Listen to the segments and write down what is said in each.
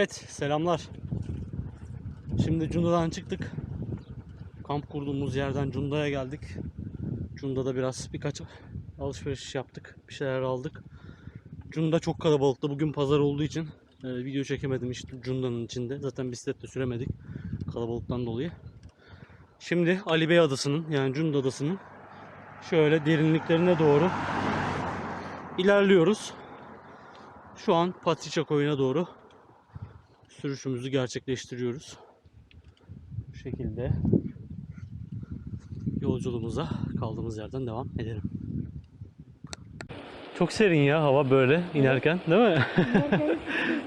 Evet, selamlar. Şimdi Cunda'dan çıktık. Kamp kurduğumuz yerden Cunda'ya geldik. Cunda'da biraz birkaç alışveriş yaptık. Bir şeyler aldık. Cunda çok kalabalıktı. Bugün pazar olduğu için e, video çekemedim işte Cunda'nın içinde. Zaten bisikletle süremedik kalabalıktan dolayı. Şimdi Ali Bey Adası'nın yani Cunda Adası'nın şöyle derinliklerine doğru ilerliyoruz. Şu an Patriça koyuna doğru sürüşümüzü gerçekleştiriyoruz. Bu şekilde yolculuğumuza kaldığımız yerden devam edelim. Çok serin ya hava böyle inerken değil mi?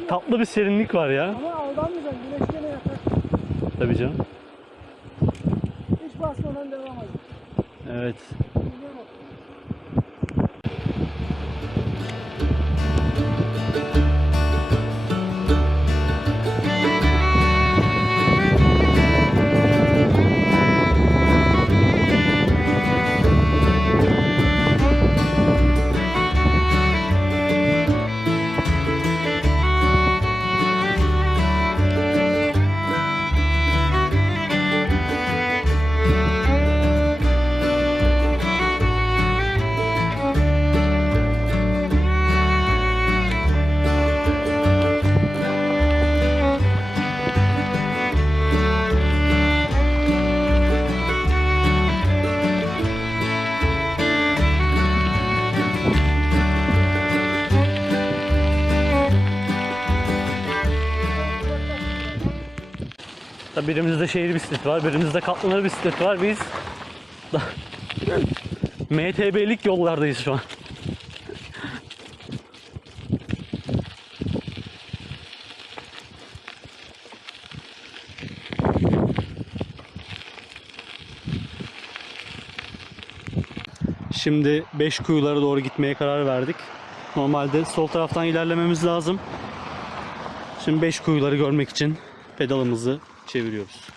Tatlı bir serinlik var ya. Ama aldanmayacaksın. Güneş gene yakar. Tabii canım. Hiç basmadan devam edin. Evet. Birimizde şehir bisikleti var, birimizde katlanır bisiklet var. Biz MTB'lik yollardayız şu an. Şimdi 5 kuyulara doğru gitmeye karar verdik. Normalde sol taraftan ilerlememiz lazım. Şimdi 5 kuyuları görmek için pedalımızı çeviriyoruz.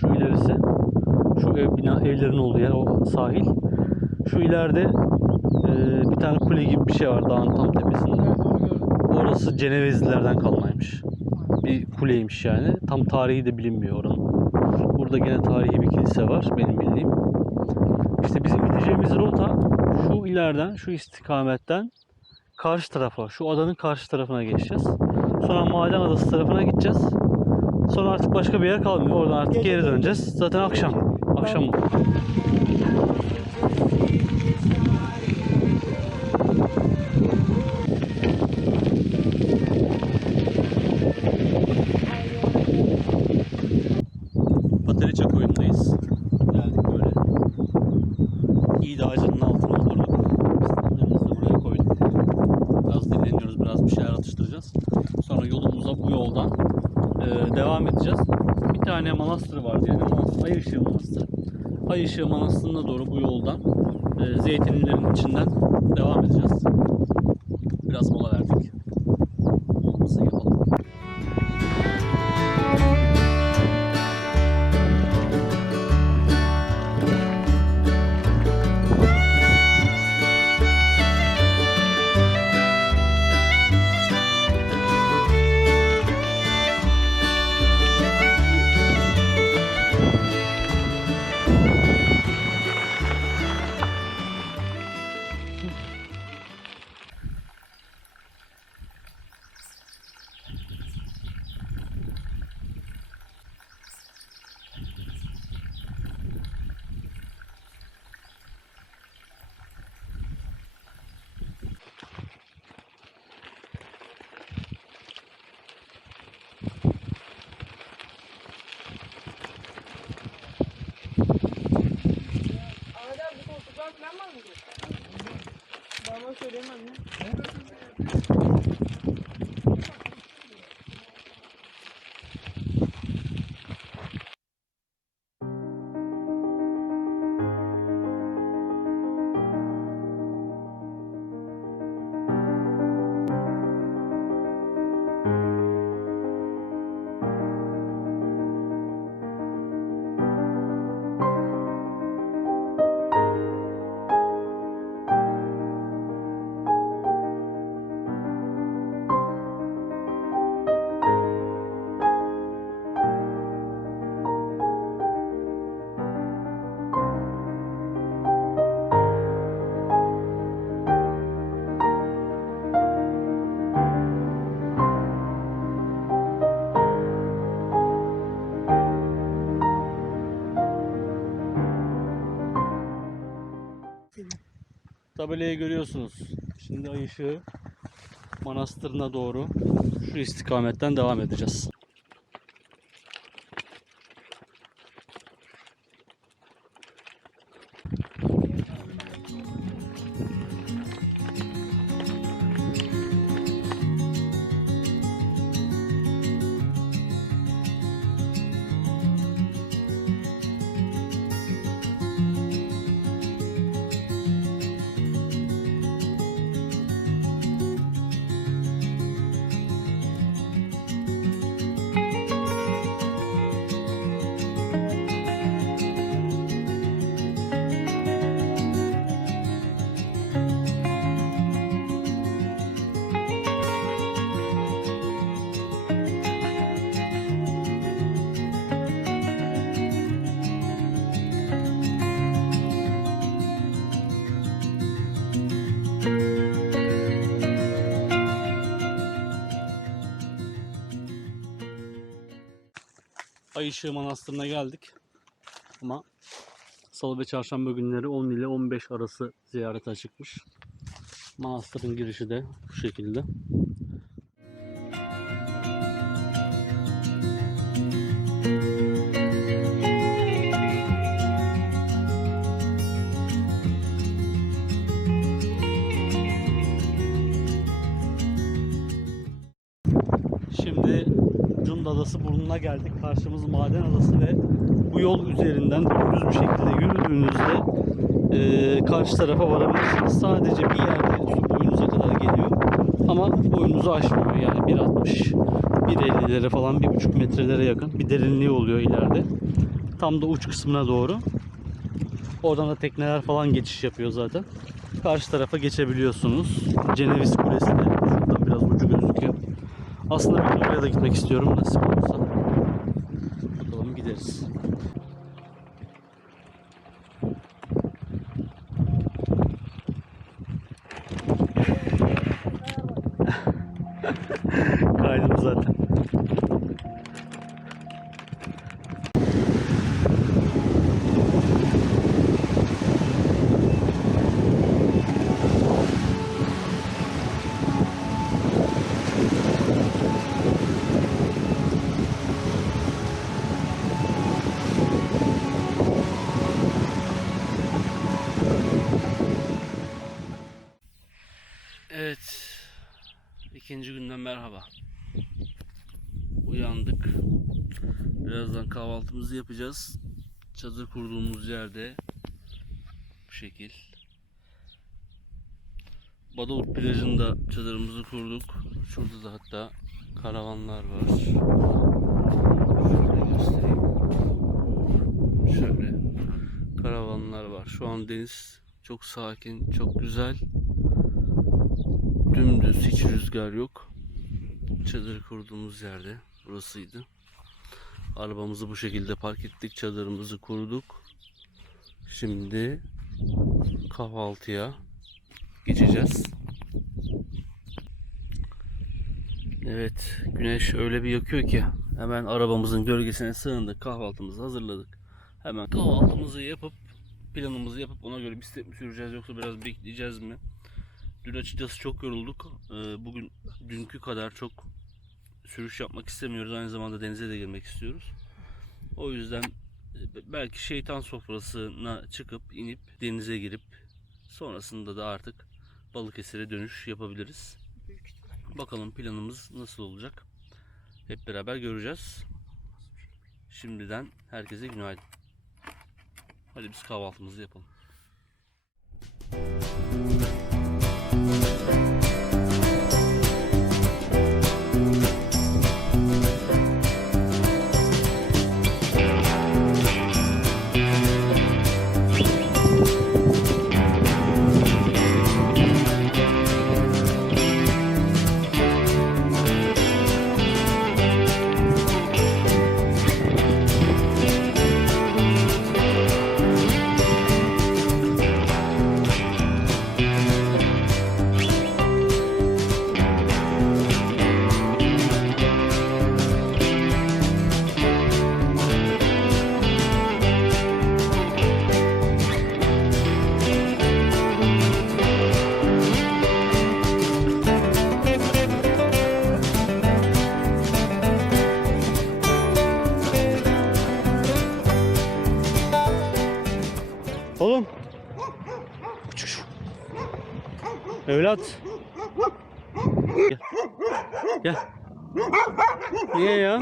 Şu ilerisi. Şu evlerin olduğu yer o sahil. Şu ileride e, bir tane kule gibi bir şey var dağın tam tepesinde. Orası Cenevezlilerden kalmaymış. Bir kuleymiş yani. Tam tarihi de bilinmiyor oranın. Burada gene tarihi bir kilise var benim bildiğim. İşte bizim gideceğimiz rota şu ileriden, şu istikametten karşı tarafa, şu adanın karşı tarafına geçeceğiz. Sonra Maden Adası tarafına gideceğiz. Sonra artık başka bir yer kalmıyor. Oradan artık geri döneceğiz. Zaten akşam. Akşam oldu. Bu yoldan e, devam edeceğiz. Bir tane manastır vardı yani Ay Işığı Manastırı. Ay Işığı Manastırı'na doğru bu yoldan e, zeytinlerin içinden devam edeceğiz. Biraz mola verdik. söyleyemem ya. Tabelayı görüyorsunuz. Şimdi ay ışığı manastırına doğru şu istikametten devam edeceğiz. Ay ışığı manastırına geldik. Ama salı ve çarşamba günleri 10 ile 15 arası ziyarete açıkmış. Manastırın girişi de bu şekilde. Adası burnuna geldik. Karşımız Maden Adası ve bu yol üzerinden düz bir şekilde yürüdüğünüzde eee, karşı tarafa varabilirsiniz. Sadece bir yerde su boyunuza kadar geliyor. Ama boyunuzu aşmıyor. Yani 1.60, 1.50'lere falan 1.5 metrelere yakın bir derinliği oluyor ileride. Tam da uç kısmına doğru. Oradan da tekneler falan geçiş yapıyor zaten. Karşı tarafa geçebiliyorsunuz. Ceneviz Kulesi Aslında bir gün oraya da gitmek istiyorum nasip olursa. Bakalım gideriz. İkinci günden merhaba. Uyandık. Birazdan kahvaltımızı yapacağız. Çadır kurduğumuz yerde bu şekil. Badavut plajında çadırımızı kurduk. Şurada da hatta karavanlar var. Şöyle göstereyim. Şöyle karavanlar var. Şu an deniz çok sakin, çok güzel. Dümdüz hiç rüzgar yok. Çadır kurduğumuz yerde burasıydı. Arabamızı bu şekilde park ettik. Çadırımızı kurduk. Şimdi kahvaltıya geçeceğiz. Evet, güneş öyle bir yakıyor ki hemen arabamızın gölgesine sığındık. Kahvaltımızı hazırladık. Hemen kahvaltımızı yapıp planımızı yapıp ona göre bisiklet mi süreceğiz yoksa biraz bekleyeceğiz mi? Dün açıkçası çok yorulduk. Ee, Bugün dünkü kadar çok sürüş yapmak istemiyoruz. Aynı zamanda denize de girmek istiyoruz. O yüzden e, belki şeytan sofrasına çıkıp inip denize girip sonrasında da artık Balıkesir'e dönüş yapabiliriz. Bakalım planımız nasıl olacak. Hep beraber göreceğiz. Şimdiden herkese günaydın. Hadi biz kahvaltımızı yapalım. uçuş. Evlat. Gel. Gel. Niye ya?